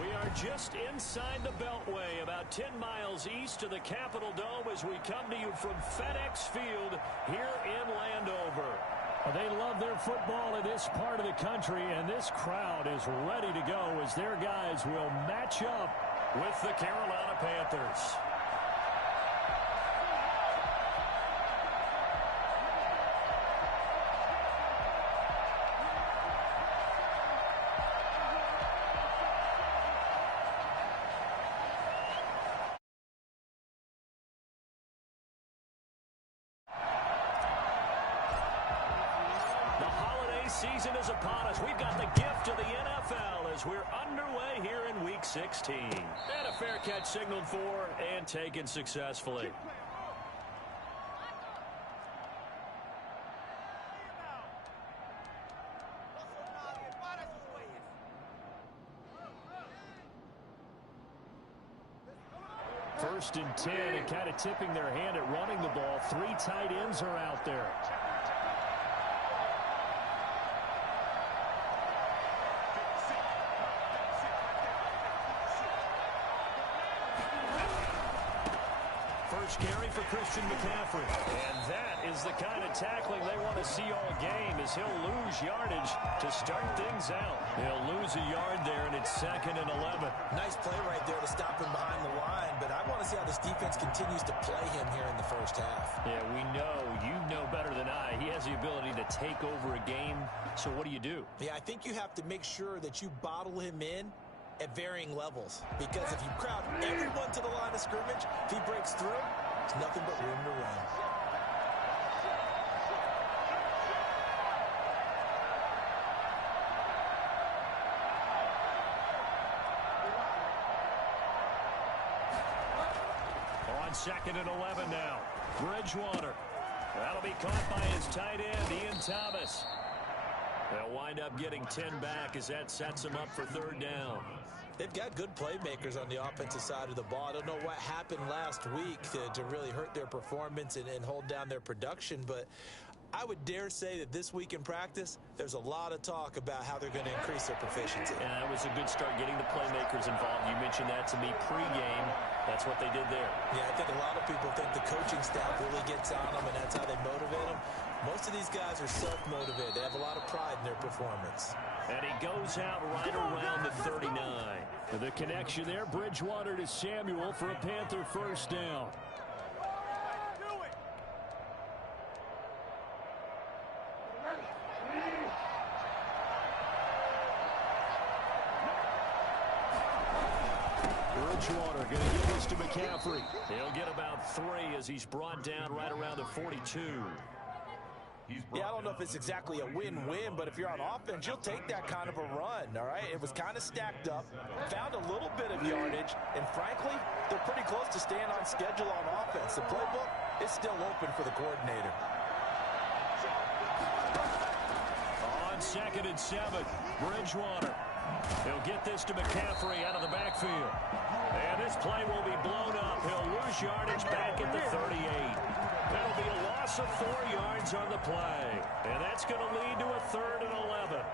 We are just inside the Beltway, about 10 miles east of the Capitol Dome as we come to you from FedEx Field here in Landover. They love their football in this part of the country, and this crowd is ready to go as their guys will match up with the Carolina Panthers. Season is upon us. We've got the gift of the NFL as we're underway here in Week 16. And a fair catch signaled for and taken successfully. First and 10, and kind of tipping their hand at running the ball. 3 tight ends are out there. First carry for Christian McCaffrey. And that is the kind of tackling they want to see all game as he'll lose yardage to start things out. He'll lose a yard there, and it's 2nd and 11. Nice play right there to stop him behind the line, but I want to see how this defense continues to play him here in the first half. Yeah, we know. You know better than I. He has the ability to take over a game, so what do? Yeah, I think you have to make sure that you bottle him in at varying levels, because if you crowd everyone to the line of scrimmage, if he breaks through, there's nothing but room to run. On 2nd and 11 now, Bridgewater. That'll be caught by his tight end, Ian Thomas. They'll wind up getting 10 back as that sets them up for 3rd down. They've got good playmakers on the offensive side of the ball. I don't know what happened last week to really hurt their performance and hold down their production, but I would dare say that this week in practice, there's a lot of talk about how they're going to increase their proficiency. And that was a good start getting the playmakers involved. You mentioned that to me pregame. That's what they did there. Yeah, I think a lot of people think the coaching staff really gets on them, and that's how they motivate them. Most of these guys are self-motivated. They have a lot of pride in their performance. And he goes out right around the 39. The connection there, Bridgewater to Samuel for a Panther first down. Bridgewater going to give this to McCaffrey. He'll get about 3 as he's brought down right around the 42. Yeah, I don't know if it's exactly a win-win, but if you're on offense, you'll take that kind of a run, all right? It was kind of stacked up, found a little bit of yardage, and frankly, they're pretty close to staying on schedule on offense. The playbook is still open for the coordinator. On 2nd and 7, Bridgewater. He'll get this to McCaffrey out of the backfield. And this play will be blown up. He'll lose yardage back at the 38. That'll be a loss of 4 yards on the play. And that's going to lead to a 3rd and 11.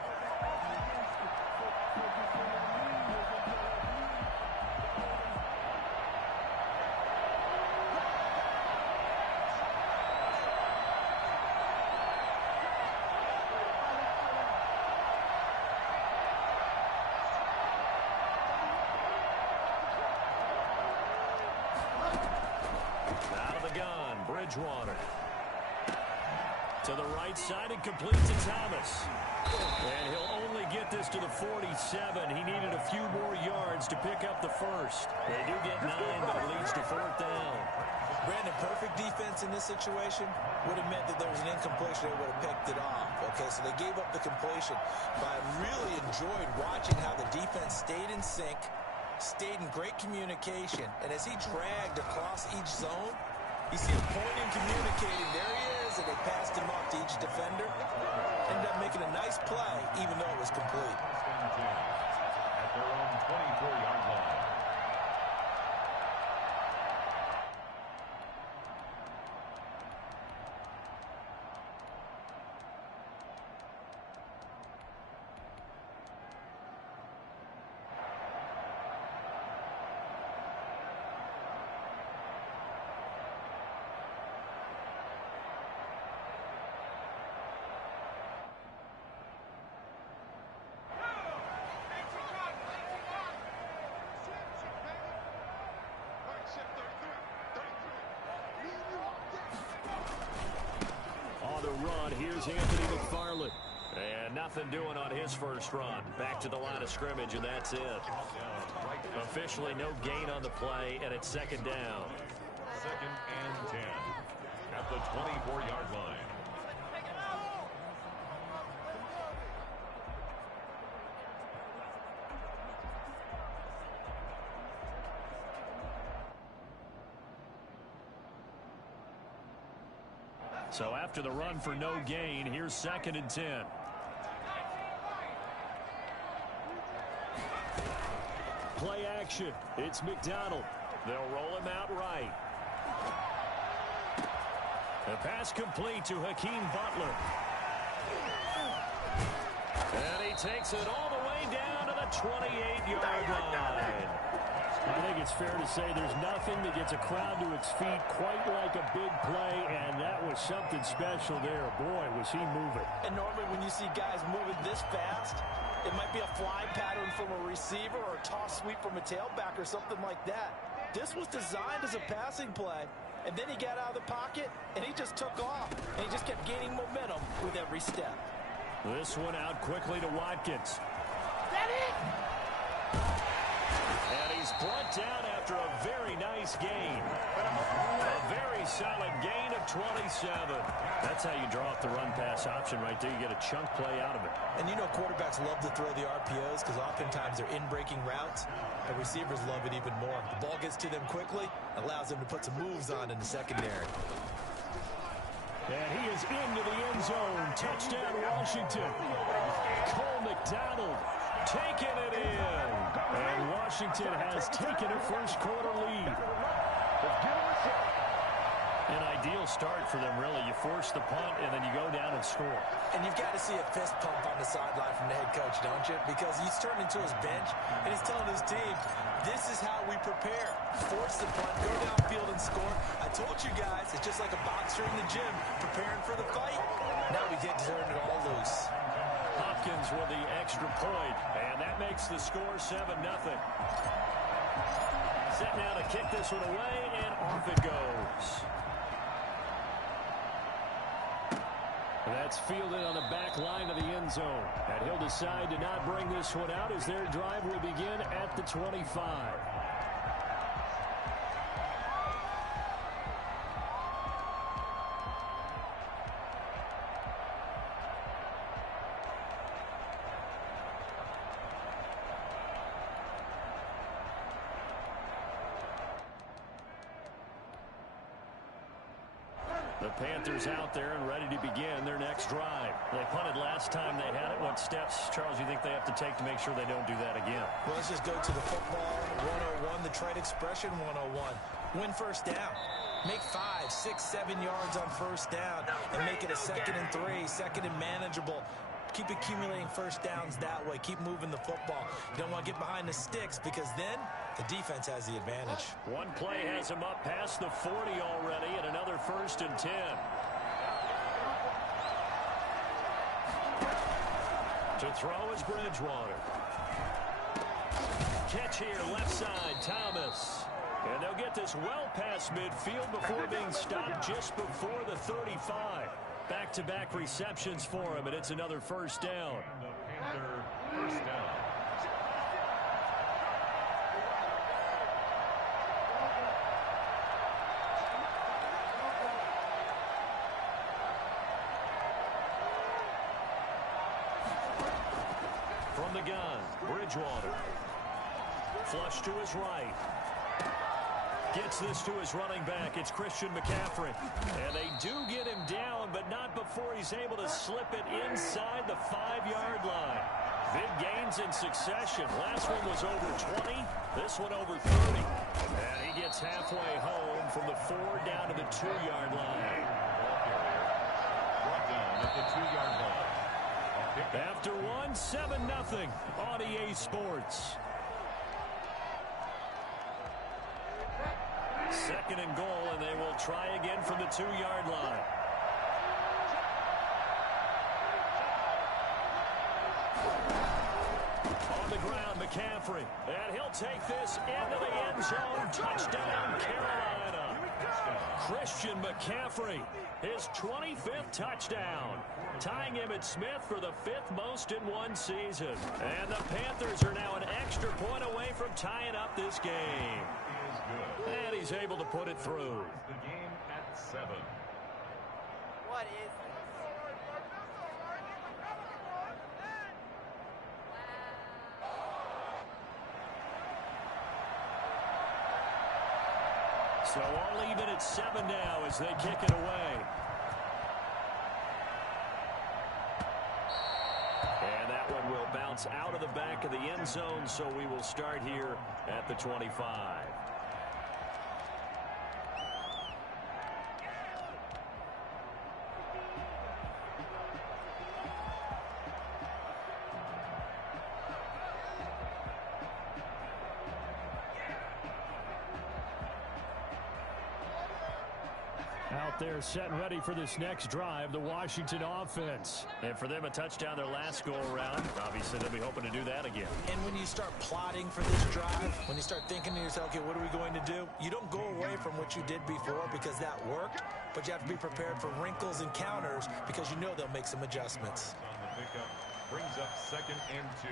Bridgewater to the right side and complete to Thomas. And he'll only get this to the 47. He needed a few more yards to pick up the first. They do get 9, but it leads to 4th down. Brandon, perfect defense in this situation would have meant that there was an incompletion. They would have picked it off. Okay, so they gave up the completion. But I really enjoyed watching how the defense stayed in sync, stayed in great communication. And as he dragged across each zone, you see him pointing, communicating. There he is, and they passed him off to each defender. Ended up making a nice play, even though it was complete. At their own 24-yard line. on. Here's Anthony McFarland. And nothing doing on his first run. Back to the line of scrimmage, and that's it. Officially no gain on the play, and it's second down. 2nd and 10 at the 24-yard line. So after the run for no gain, here's 2nd and 10. Play action. It's McDonald. They'll roll him out right. The pass complete to Hakeem Butler. And he takes it all the way down to the 28-yard line. I think it's fair to say there's nothing that gets a crowd to its feet quite like a big play, and that was something special there. Boy, was he moving. And normally when you see guys moving this fast, it might be a fly pattern from a receiver or a toss sweep from a tailback or something like that. This was designed as a passing play, and then he got out of the pocket, and he just took off, and he just kept gaining momentum with every step. This one out quickly to Watkins. That it? And he's brought down after a very nice gain. A very solid gain of 27. That's how you draw up the run-pass option right there. You get a chunk play out of it. And you know quarterbacks love to throw the RPOs because oftentimes they're in-breaking routes. And receivers love it even more. The ball gets to them quickly, allows them to put some moves on in the secondary. And he is into the end zone. Touchdown, Washington. Cole McDonald taking it in. And Washington has taken a first-quarter lead. An ideal start for them, really. You force the punt, and then you go down and score. And you've got to see a fist pump on the sideline from the head coach, don't you? Because he's turning to his bench, and he's telling his team, this is how we prepare. Force the punt, go downfield and score. I told you guys, it's just like a boxer in the gym preparing for the fight. Now we get to turn it all loose. Hopkins with the extra point, and that makes the score 7-0. Set now to kick this one away, and off it goes. That's fielded on the back line of the end zone. And he'll decide to not bring this one out as their drive will begin at the 25. The Panthers out there and ready to begin their next drive. They punted last time they had it. What steps, Charles, you think they have to take to make sure they don't do that again? Well, let's just go to the football 101, the trade expression 101. Win first down. Make 5, 6, 7 yards on first down and make it a 2nd and 3, 2nd and manageable. Keep accumulating first downs that way. Keep moving the football. You don't want to get behind the sticks because then the defense has the advantage. One play has him up past the 40 already, and another 1st and 10. To throw is Bridgewater. Catch here, left side, Thomas. And they'll get this well past midfield before being stopped just before the 35. Back-to-back receptions for him, and it's another first down. And the Panther first down. From the gun, Bridgewater. Flush to his right. Gets this to his running back. It's Christian McCaffrey. And they do get him down, but not before he's able to slip it inside the 5-yard line. Big gains in succession. Last one was over 20. This one over 30. And he gets halfway home from the 4 down to the 2-yard line. Brought down at the 2-yard line. After one, 7-0 on EA Sports. 2nd and goal, and they will try again from the 2-yard line. On the ground, McCaffrey. And he'll take this into the end zone. Touchdown, Carolina. Christian McCaffrey his 25th touchdown, tying Emmitt Smith for the 5th most in one season. And the Panthers are now an extra point away from tying up this game. And he's able to put it through. The game at 7. What is this? So all even at 7 now as they kick it away. And that one will bounce out of the back of the end zone, so we will start here at the 25. Out there set and ready for this next drive, the Washington offense. And for them, a touchdown their last go-around. Obviously, they'll be hoping to do that again. And when you start plotting for this drive, when you start thinking to yourself, okay, what are we going to do? You don't go away from what you did before because that worked, but you have to be prepared for wrinkles and counters because you know they'll make some adjustments. On the pickup, brings up 2nd and 2.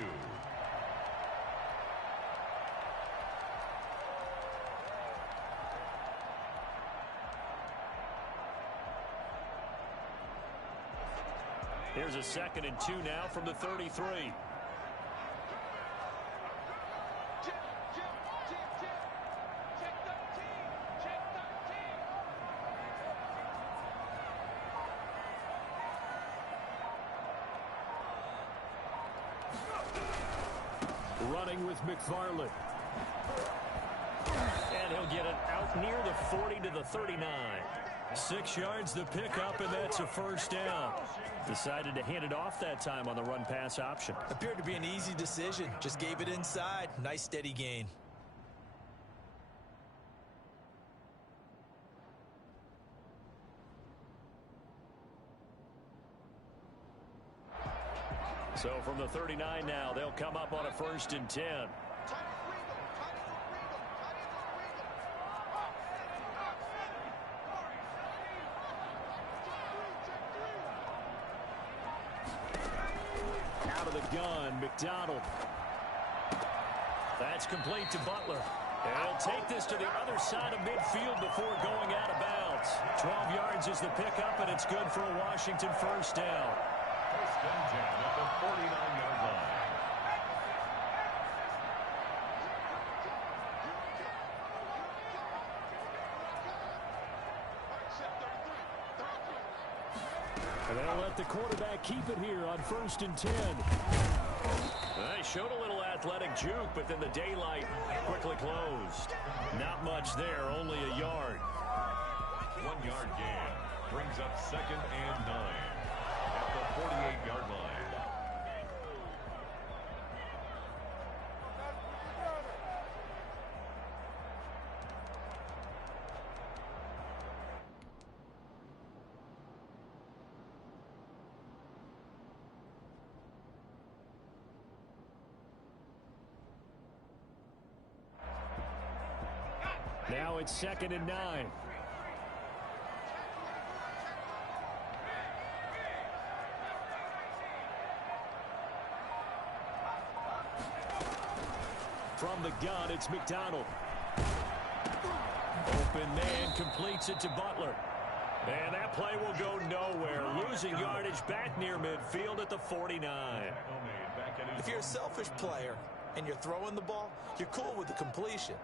Here's a 2nd and 2 now from the 33. Running with McFarland. And he'll get it out near the 40 to the 39. 6 yards the pickup, and that's a first down. Decided to hand it off that time on the run-pass option. Appeared to be an easy decision. Just gave it inside. Nice steady gain. So from the 39 now, they'll come up on a 1st and 10. Out of the gun, McDonald. That's complete to Butler. And he'll take this to the other side of midfield before going out of bounds. 12 yards is the pickup, and it's good for a Washington first down. 1st and 10 at the 49-yard line. And they'll let the quarterback keep it here on 1st and 10. They showed a little athletic juke, but then the daylight quickly closed. Not much there, only a yard. 1-yard gain. Brings up 2nd and 9 at the 48-yard line. Now it's 2nd and 9. From the gun, it's McDonald. Open man completes it to Butler. And that play will go nowhere. Losing yardage back near midfield at the 49. If you're a selfish player and you're throwing the ball, you're cool with the completion.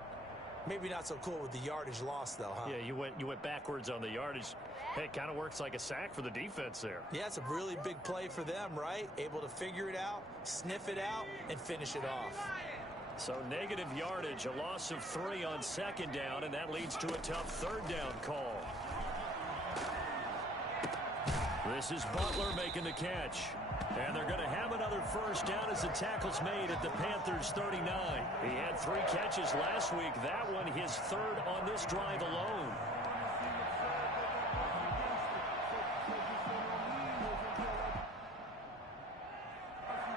Maybe not so cool with the yardage loss, though, huh? Yeah, you went backwards on the yardage. Hey, it kind of works like a sack for the defense there. Yeah, it's a really big play for them, right? Able to figure it out, sniff it out, and finish it off. So negative yardage, a loss of 3 on 2nd down, and that leads to a tough 3rd down call. This is Butler making the catch. And they're going to have another first down as the tackle's made at the Panthers' 39. He had 3 catches last week. That one his 3rd on this drive alone.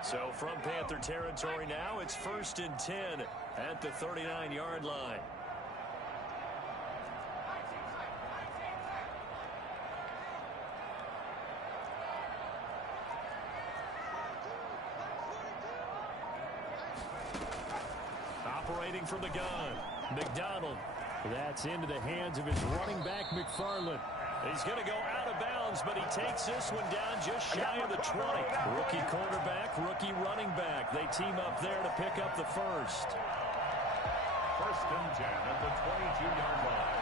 So from Panther territory now, it's 1st and 10 at the 39-yard line. operating from the gun. McDonald. That's into the hands of his running back, McFarland. He's going to go out of bounds, but he takes this one down just shy of the 20. Rookie quarterback, rookie running back. They team up there to pick up the first. First and 10 at the 22-yard line.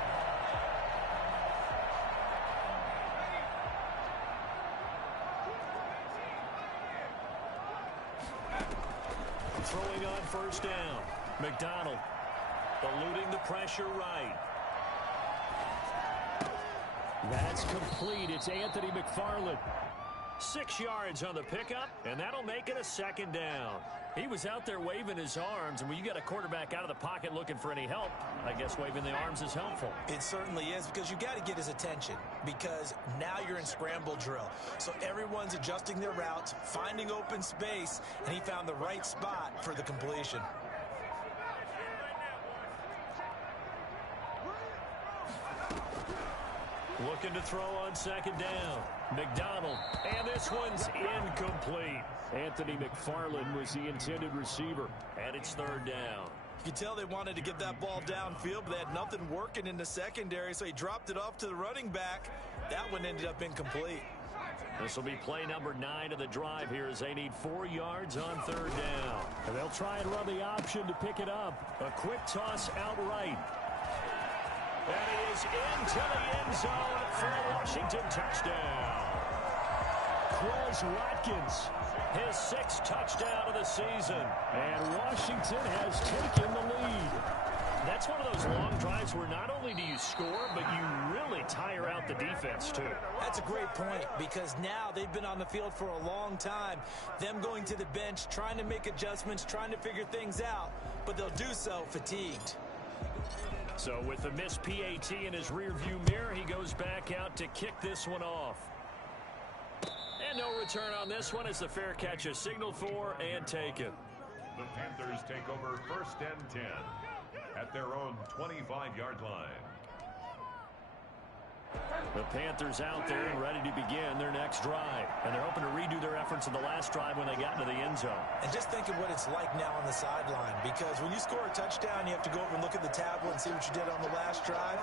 Throwing on first down. McDonald eluding the pressure right. That's complete. It's Anthony McFarland. 6 yards on the pickup, and that'll make it a second down. He was out there waving his arms, and when you got a quarterback out of the pocket looking for any help, I guess waving the arms is helpful. It certainly is, because you got to get his attention, because now you're in scramble drill. So everyone's adjusting their routes, finding open space, and he found the right spot for the completion. Looking to throw on second down. McDonald, and this one's incomplete. Anthony McFarland was the intended receiver, and it's third down. You could tell they wanted to get that ball downfield, but they had nothing working in the secondary, so he dropped it off to the running back. That one ended up incomplete. This will be play number 9 of the drive here as they need 4 yards on third down. And they'll try and run the option to pick it up. A quick toss outright. And he is into the end zone for a Washington touchdown. Quez Watkins, his 6th touchdown of the season. And Washington has taken the lead. That's one of those long drives where not only do you score, but you really tire out the defense, too. That's a great point, because now they've been on the field for a long time. Them going to the bench, trying to make adjustments, trying to figure things out, but they'll do so fatigued. So with the missed PAT in his rearview mirror, he goes back out to kick this one off. And no return on this one as the fair catch is signaled for and taken. The Panthers take over first and 10 at their own 25-yard line. The Panthers out there and ready to begin their next drive. And they're hoping to redo their efforts in the last drive when they got into the end zone. And just think of what it's like now on the sideline, because when you score a touchdown, you have to go over and look at the tablet and see what you did on the last drive.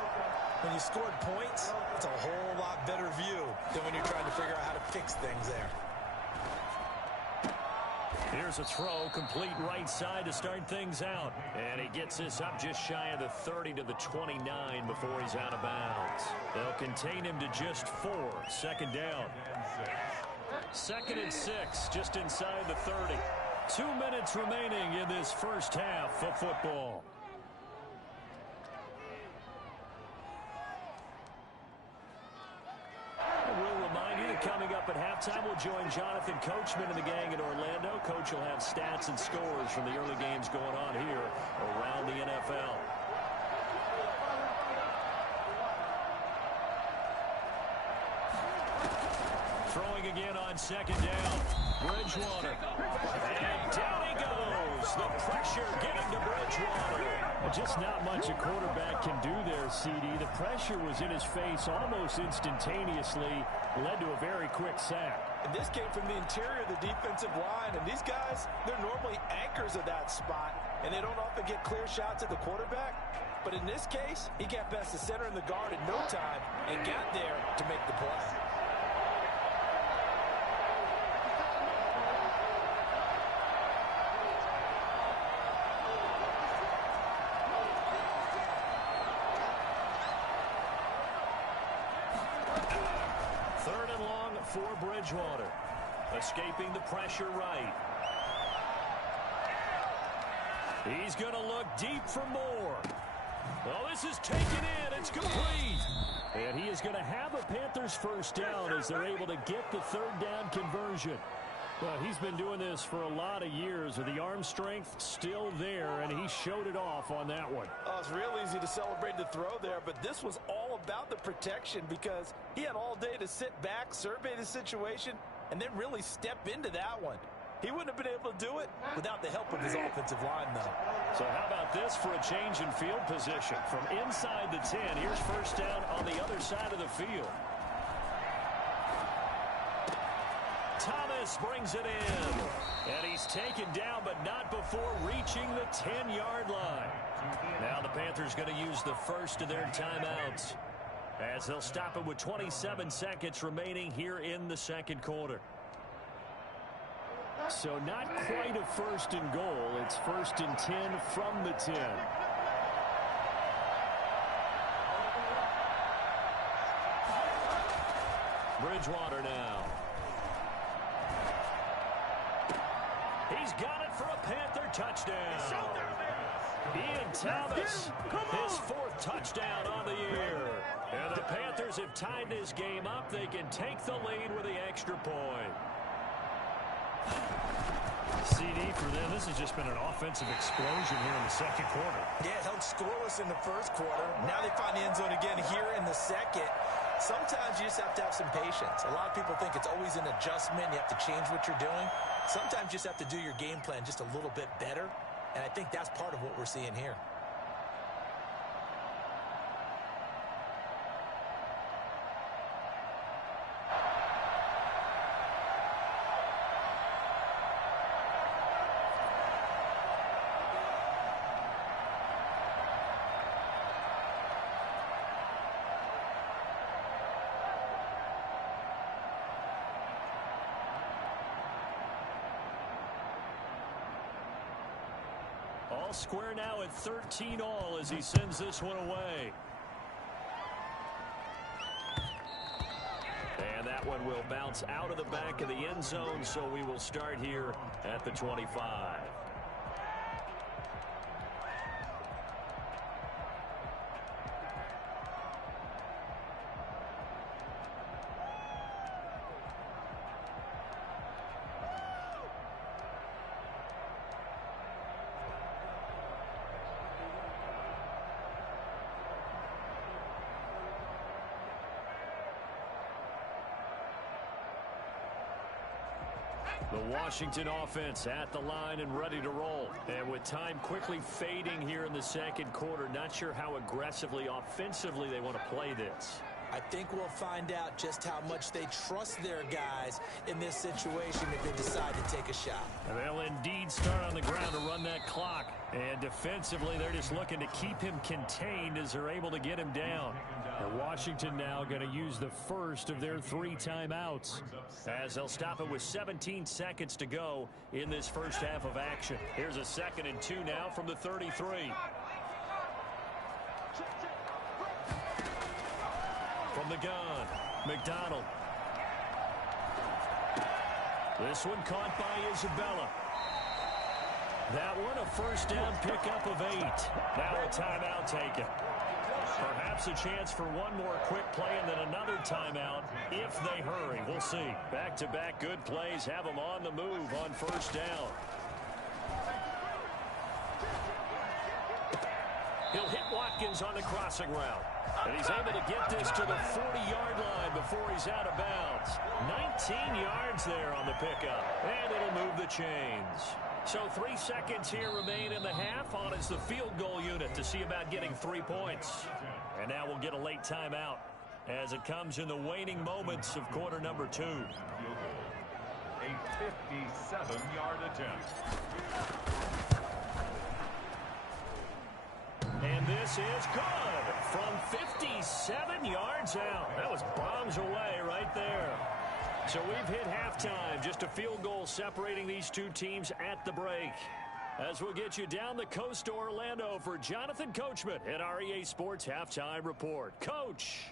When you scored points, it's a whole lot better view than when you're trying to figure out how to fix things there. Here's a throw, complete right side to start things out. And he gets this up just shy of the 30 to the 29 before he's out of bounds. They'll contain him to just 4. Second down. 2nd and 6, just inside the 30. 2 minutes remaining in this first half of football. We'll remind you that coming up at halftime, we'll join Jonathan Coachman and the gang in Orlando. Coach will have stats and scores from the early games going on here around the NFL. Throwing again on second down. Bridgewater. And down he goes. The pressure getting to Bridgewater. Just not much a quarterback can do there, CD. The pressure was in his face almost instantaneously. Led to a very quick sack. And this came from the interior of the defensive line. And these guys, they're normally anchors of that spot. And they don't often get clear shots at the quarterback. But in this case, he got past the center and the guard in no time and got there to make the play. For Bridgewater, escaping the pressure right. He's going to look deep for more. Well, this is taken in. It's complete. And he is going to have a Panthers first down as they're able to get the third down conversion. Well, he's been doing this for a lot of years with the arm strength still there, and he showed it off on that one. Oh, it's real easy to celebrate the throw there, but this was all about the protection because he had all day to sit back, survey the situation, and then really step into that one. He wouldn't have been able to do it without the help of his offensive line, though. So how about this for a change in field position? From inside the 10, here's first down on the other side of the field. Thomas brings it in. And he's taken down, but not before reaching the 10-yard line. Now the Panthers going to use the first of their timeouts, as they'll stop it with 27 seconds remaining here in the second quarter. So not quite a first and goal. It's first and 10 from the 10. Bridgewater now. He's got it for a Panther touchdown. Ian Thomas, his fourth touchdown on the year. And the Panthers have tied this game up. They can take the lead with the extra point. CD for them, this has just been an offensive explosion here in the second quarter. Yeah, it held scoreless in the first quarter. Now they find the end zone again here in the second. Sometimes you just have to have some patience. A lot of people think it's always an adjustment. You have to change what you're doing. Sometimes you just have to do your game plan just a little bit better. And I think that's part of what we're seeing here. All square now at 13-all as he sends this one away. And that one will bounce out of the back of the end zone, so we will start here at the 25. The Washington offense at the line and ready to roll. And with time quickly fading here in the second quarter, not sure how aggressively, offensively they want to play this. I think we'll find out just how much they trust their guys in this situation if they decide to take a shot. And they'll indeed start on the ground to run that clock. And defensively, they're just looking to keep him contained as they're able to get him down. And Washington now going to use the first of their 3 timeouts, as they'll stop it with 17 seconds to go in this first half of action. Here's a 2nd and 2 now from the 33. From the gun, McDonald. This one caught by Isabella. That one a first down pickup of 8. Now a timeout taken. Perhaps a chance for one more quick play and then another timeout if they hurry. We'll see. Back-to-back good plays have them on the move on first down. He'll hit Watkins on the crossing route. And he's able to get this to the 40-yard line before he's out of bounds. 19 yards there on the pickup. And it'll move the chains. So 3 seconds here remain in the half. On is the field goal unit to see about getting 3 points. And now we'll get a late timeout as it comes in the waning moments of quarter number 2. A 57-yard attempt. And this is good from 57 yards out. That was bombs away right there. So we've hit halftime. Just a field goal separating these two teams at the break. As we'll get you down the coast to Orlando for Jonathan Coachman at our EA Sports Halftime Report. Coach.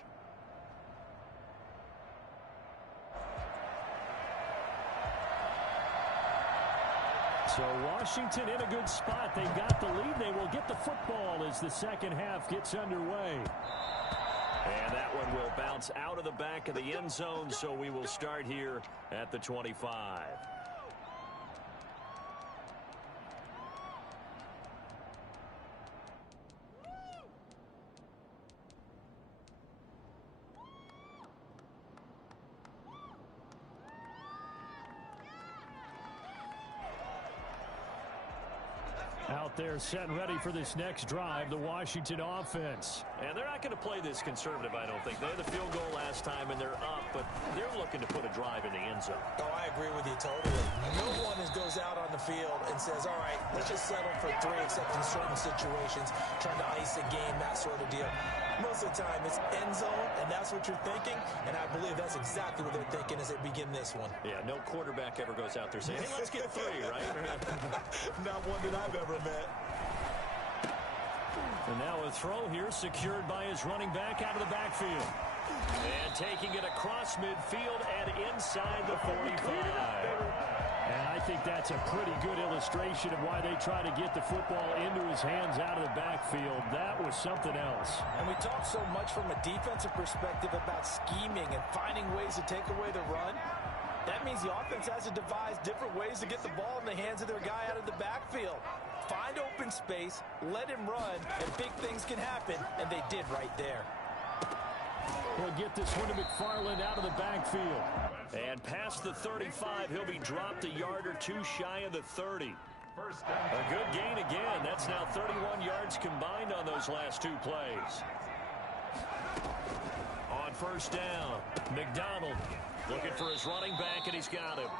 So Washington in a good spot. They've got the lead. They will get the football as the second half gets underway. And that one will bounce out of the back of the end zone, so we will start here at the 25. Out there set and ready for this next drive, the Washington offense. And they're not going to play this conservative, I don't think. They had the field goal last time, and they're up, but they're looking to put a drive in the end zone. Oh, I agree with you totally. No one goes goes out on the field and says, all right, let's just settle for 3, except in certain situations, trying to ice a game, that sort of deal. Most of the time, it's end zone, and that's what you're thinking, and I believe that's exactly what they're thinking as they begin this one. Yeah, no quarterback ever goes out there saying, hey, let's get 3, right? Not one that I've ever met. And now a throw here secured by his running back out of the backfield. And taking it across midfield and inside the 45. And I think that's a pretty good illustration of why they try to get the football into his hands out of the backfield. That was something else. And we talk so much from a defensive perspective about scheming and finding ways to take away the run. That means the offense has to devise different ways to get the ball in the hands of their guy out of the backfield. Find open space, let him run, and big things can happen, and they did right there. We'll get this one to McFarland out of the backfield. And past the 35, he'll be dropped a yard or 2 shy of the 30. First down. A good gain again. That's now 31 yards combined on those last 2 plays. On first down, McDonald looking for his running back, and he's got him.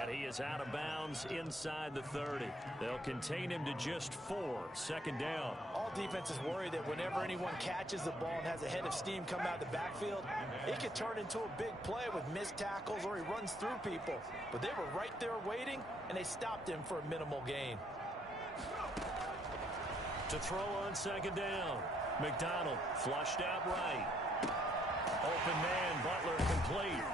And he is out of bounds inside the 30. They'll contain him to just 4. Second down. All defenses worry that whenever anyone catches the ball and has a head of steam come out of the backfield, it could turn into a big play with missed tackles or he runs through people. But they were right there waiting, and they stopped him for a minimal gain. To throw on second down. McDonald flushed out right. Open man, Butler complete.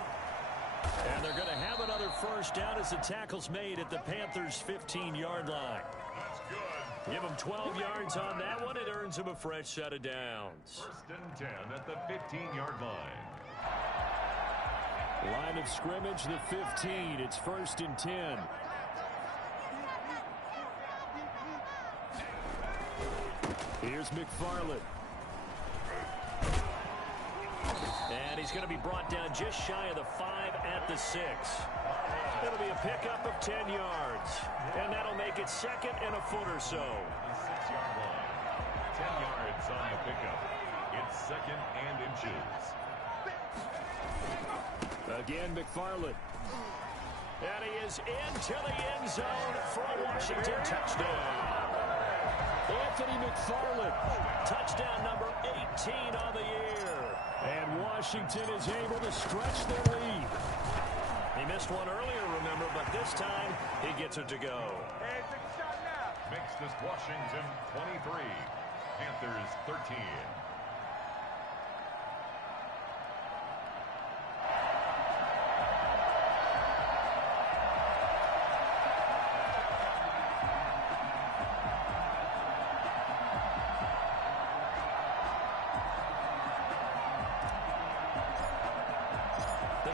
And they're going to have another first down as the tackle's made at the Panthers' 15-yard line. That's good. Give them 12 yards on that one. It earns them a fresh set of downs. First and 10 at the 15-yard line. Line of scrimmage, the 15. It's first and 10. Here's McFarland. And he's going to be brought down just shy of the 5 at the 6. It'll be a pickup of 10 yards. And that'll make it second and a foot or so. The 6-yard line. 10 yards on the pickup. It's second and inches. Again, McFarland. And he is into the end zone for a Washington touchdown. Anthony McFarland. Touchdown number 18 on the year. And Washington is able to stretch their lead. He missed one earlier, remember, but this time he gets it to go. Makes this Washington 23. Panthers 13.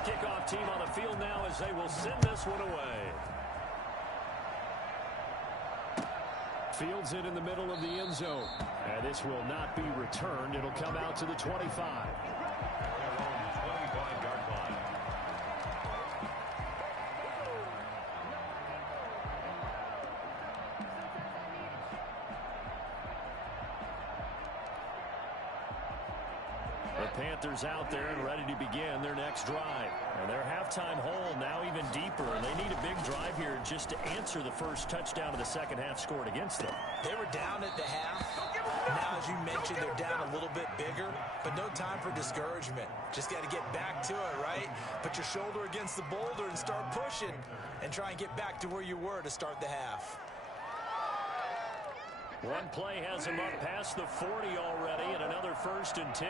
Kickoff team on the field now as they will send this one away. Fields it in the middle of the end zone. And this will not be returned. It'll come out to the 25. Their own 25-yard line. The Panthers out there and ready to begin their next drive. And their halftime hole now even deeper, and they need a big drive here just to answer the first touchdown of the second half scored against them. They were down at the half. Now, as you mentioned, they're down a little bit bigger, but no time for discouragement. Just got to get back to it, right? Put your shoulder against the boulder and start pushing and try and get back to where you were to start the half. One play has him up past the 40 already, and another first and 10.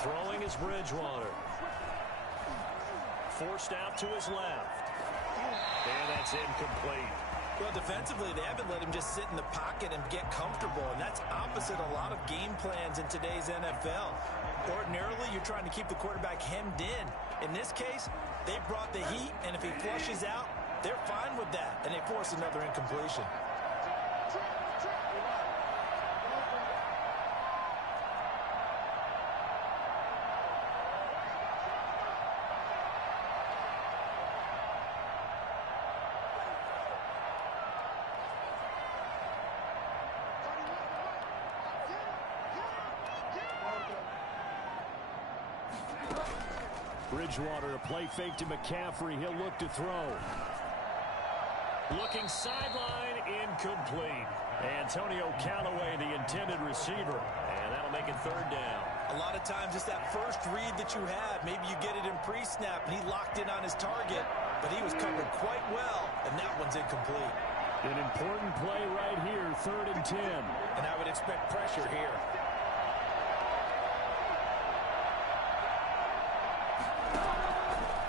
Throwing is Bridgewater. Forced out to his left. And that's incomplete. Well, defensively, they haven't let him just sit in the pocket and get comfortable, and that's opposite a lot of game plans in today's NFL. Ordinarily, you're trying to keep the quarterback hemmed in. In this case, they brought the heat, and if he flushes out, they're fine with that, and they force another incompletion. Bridgewater, a play fake to McCaffrey. He'll look to throw. Looking sideline, incomplete. Antonio Callaway, the intended receiver. And that'll make it third down. A lot of times it's that first read that you have. Maybe you get it in pre-snap, and he locked in on his target, but he was covered quite well, and that one's incomplete. An important play right here, 3rd and 10. And I would expect pressure here.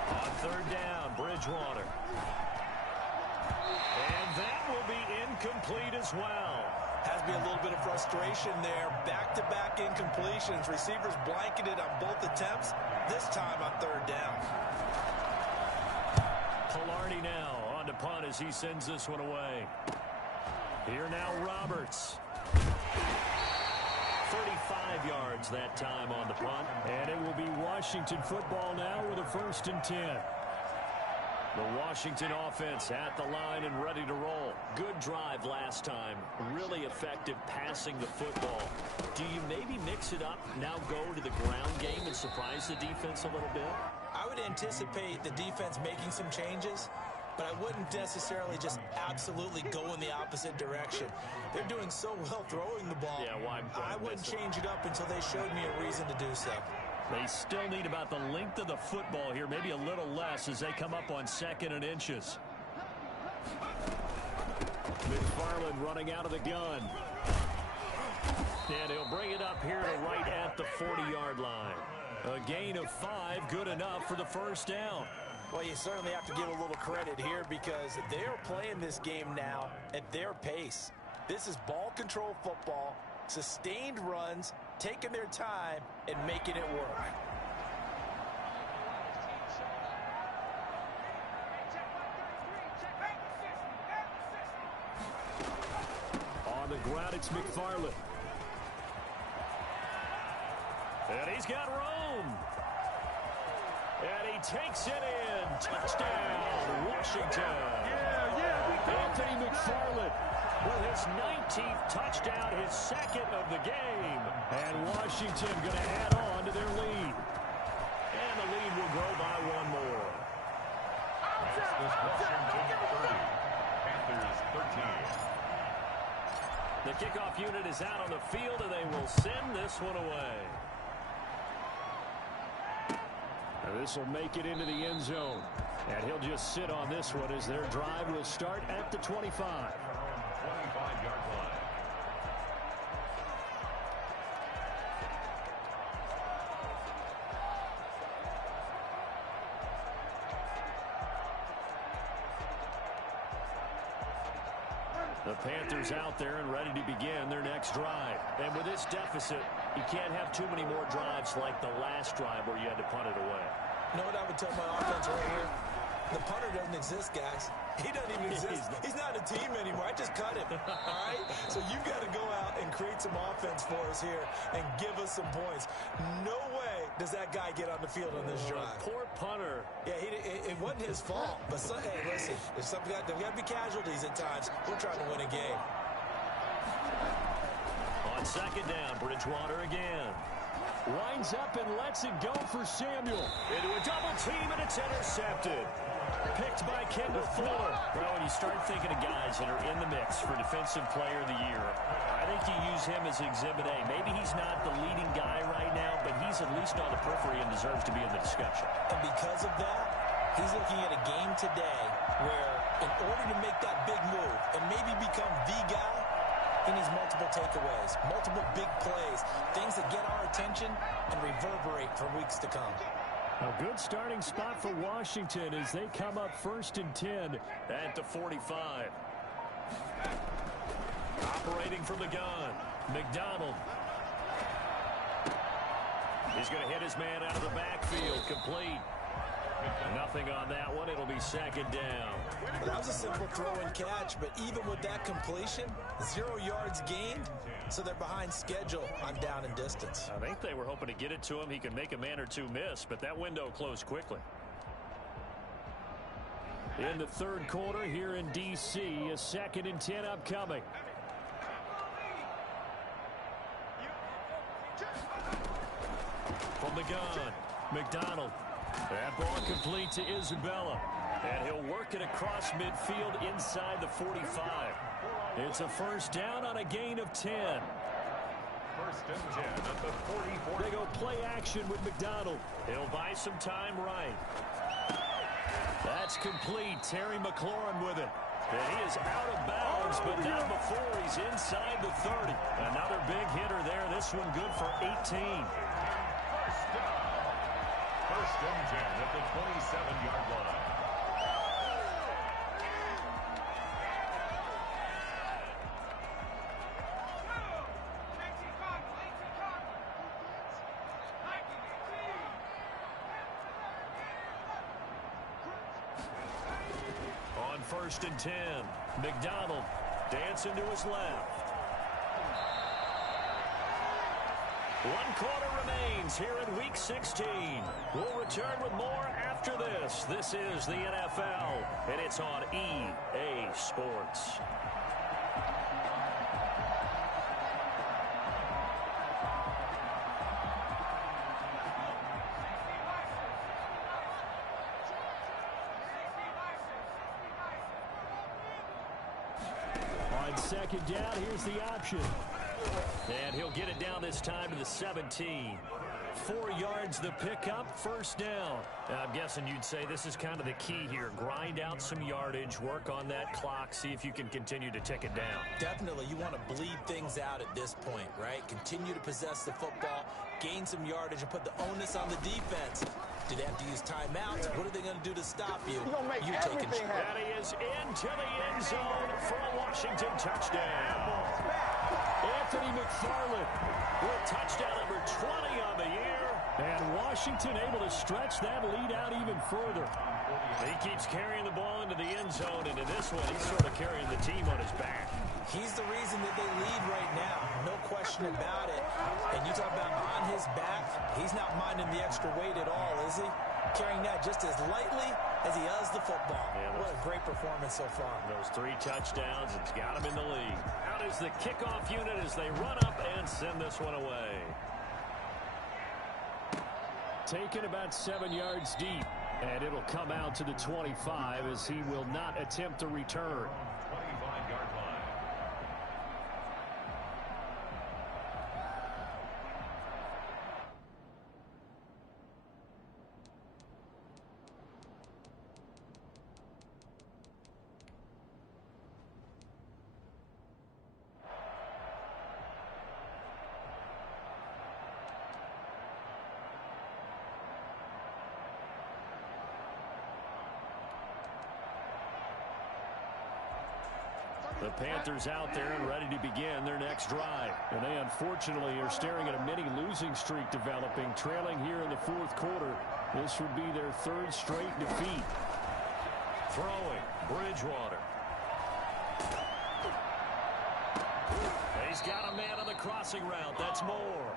On 3rd down, Bridgewater. And that will be incomplete as well. Has to be a little bit of frustration there. Back-to-back incompletions. Receivers blanketed on both attempts. This time on 3rd down. Polardi now on to punt as he sends this one away. Here now Roberts. 35 yards that time on the punt. And it will be Washington football now with a 1st and 10. The Washington offense at the line and ready to roll. Good drive last time. Really effective passing the football. Do you maybe mix it up, now go to the ground game and surprise the defense a little bit? I would anticipate the defense making some changes, but I wouldn't necessarily just absolutely go in the opposite direction. They're doing so well throwing the ball. Yeah, why I wouldn't change it up until they showed me a reason to do so. They still need about the length of the football here, maybe a little less as they come up on 2nd and inches. McFarland running out of the gun. And he'll bring it up here to right at the 40-yard line. A gain of 5, good enough for the 1st down. Well, you certainly have to give a little credit here because they're playing this game now at their pace. This is ball control football, sustained runs, taking their time and making it work. On the ground, it's McFarland. And he's got room. And he takes it in. Touchdown, Washington. Anthony McFarland with his 19th touchdown, his 2nd of the game. And Washington going to add on to their lead. And the lead will grow by 1 more. That's this Washington 30. Panthers 13. The kickoff unit is out on the field, and they will send this one away. And this will make it into the end zone. And he'll just sit on this one as their drive will start at the 25. 25-yard line. The Panthers out there and ready to begin their next drive. And with this deficit, you can't have too many more drives like the last drive where you had to punt it away. You know what I would tell my offense right here? The punter doesn't exist, guys. He doesn't even exist. He's not a team anymore. I just cut him. All right? So you've got to go out and create some offense for us here and give us some points. No way does that guy get on the field on this drive. Poor punter. Yeah, it wasn't his fault. But, hey, listen, there's got to be casualties at times. We're trying to win a game. On 2nd down, Bridgewater again. Lines up and lets it go for Samuel. Into a double team, and it's intercepted. Picked by Kendall Fuller. Well, when you start thinking of guys that are in the mix for Defensive Player of the Year, I think you use him as Exhibit A. Maybe he's not the leading guy right now, but he's at least on the periphery and deserves to be in the discussion. And because of that, he's looking at a game today where in order to make that big move and maybe become the guy, he needs multiple takeaways, multiple big plays, things that get our attention and reverberate for weeks to come. A good starting spot for Washington as they come up 1st and 10 at the 45. Operating from the gun, McDonald. He's going to hit his man out of the backfield, complete. Nothing on that one. It'll be 2nd down. Well, that was a simple throw and catch, but even with that completion, 0 yards gained, so they're behind schedule on down and distance. I think they were hoping to get it to him. He could make a man or two miss, but that window closed quickly. In the 3rd quarter here in D.C., a 2nd and 10 upcoming. From the gun, McDonald. That ball complete to Isabella. And he'll work it across midfield inside the 45. It's a first down on a gain of 10. First and 10 at the 44. They go play action with McDonald. He'll buy some time right. That's complete. Terry McLaurin with it. And he is out of bounds, but not before he's inside the 30. Another big hitter there. This one good for 18. First down. First and 10 at the 27-yard line. First and 10. McDonald dancing to his left. 1 quarter remains here in Week 16. We'll return with more after this. This is the NFL, and it's on EA Sports. Second down, here's the option. And he'll get it down this time to the 17. 4 yards the pickup, first down. Now, I'm guessing you'd say this is kind of the key here. Grind out some yardage, work on that clock, see if you can continue to tick it down. Definitely, you want to bleed things out at this point, right? Continue to possess the football, gain some yardage, and put the onus on the defense. Do they have to use timeouts? What are they going to do to stop you? You're taking shots. And he is into the end zone for a Washington touchdown. Anthony McFarland with touchdown number 20 on the year. And Washington able to stretch that lead out even further. He keeps carrying the ball into the end zone, and in this one, he's sort of carrying the team on his back. He's the reason that they lead right now. No question about it. And you talk about on his back, he's not minding the extra weight at all, is he? Carrying that just as lightly as he does the football. Yeah, what a great performance so far. Those 3 touchdowns, it's got him in the lead. Out is the kickoff unit as they run up and send this one away. Taken about 7 yards deep, and it'll come out to the 25 as he will not attempt to return. 25-yard line. The Panthers out there and ready to begin their next drive. And they unfortunately are staring at a mini losing streak developing, trailing here in the 4th quarter. This would be their 3rd straight defeat. Throwing, Bridgewater. He's got a man on the crossing route. That's Moore.